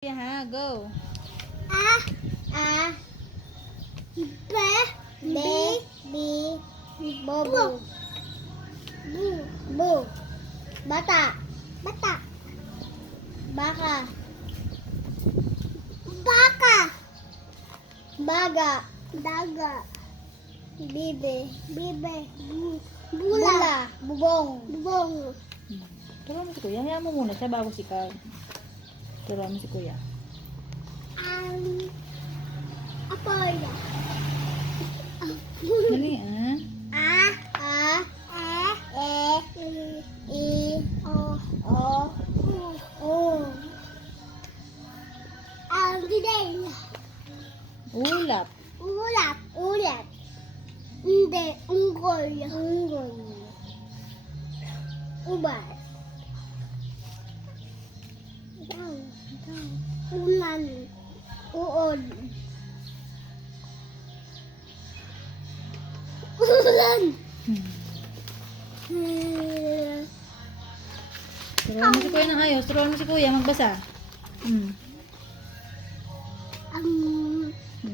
Yeah, ha, go. A B Bobo Bu Bata Baka Baga Bibe Bula Bubong Turuan mo si Kuya. Hayaan mo muna siya bago si Carl. Turuan mo si Kuya. Apoy Dali, Ulap. Ulat. Hindi, unggoy. Ubay. Ulan. Uod. Ulan. Turuan mo si Kuya ng ayos. Turuan mo si Kuya magbasa.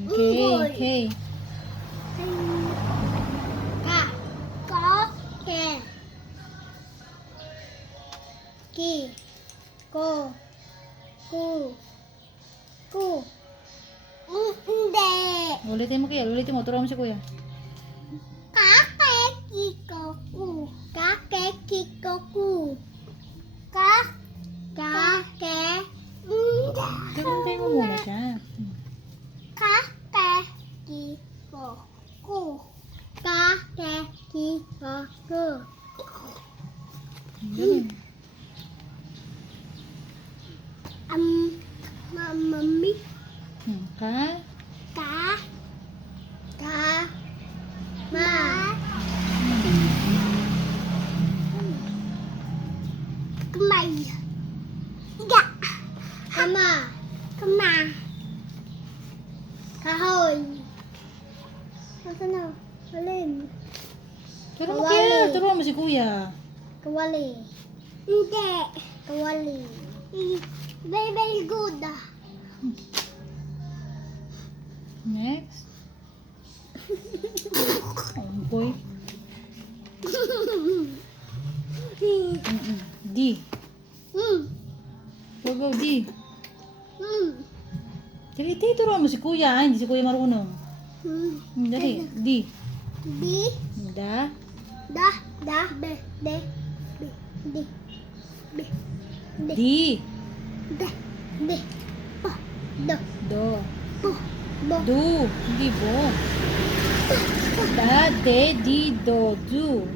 Okay. Ke. Ki. Ko. Ku. Hindi. Ulitin mo Kuya. Ulitin mo. Turuan mo si Kuya. Kakekikoku. Turuan mo muna siya. Kakekikoku. Dali. Mami. Ka. Ma. Kamay. Iga. Kama. Kahoy. Ano na? Alin? Turuan mo Kuya. Turuan mo si Kuya. Kawali. Hindi. Kawali. Very good. Next. Oh boy. D. Go, D. Dali, turuan mo si Kuya. Hindi si Kuya marunong. Dali, D. D. Da. D. Do. Du. Hindi bo. Da, de, di, do, du.